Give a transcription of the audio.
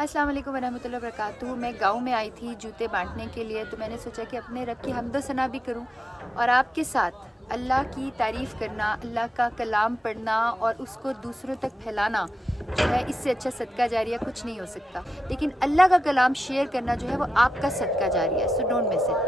السلام علیکم ورحمۃ اللہ وبرکاتہ۔ میں گاؤں میں آئی تھی جوتے بانٹنے کے لیے، تو میں نے سوچا کہ اپنے رب کی حمد و ثنا بھی کروں اور آپ کے ساتھ اللہ کی تعریف کرنا، اللہ کا کلام پڑھنا اور اس کو دوسروں تک پھیلانا جو ہے، اس سے اچھا صدقہ جاریہ کچھ نہیں ہو سکتا۔ لیکن اللہ کا کلام شیئر کرنا جو ہے وہ آپ کا صدقہ جاریہ ہے، سو ڈونٹ مس اٹ۔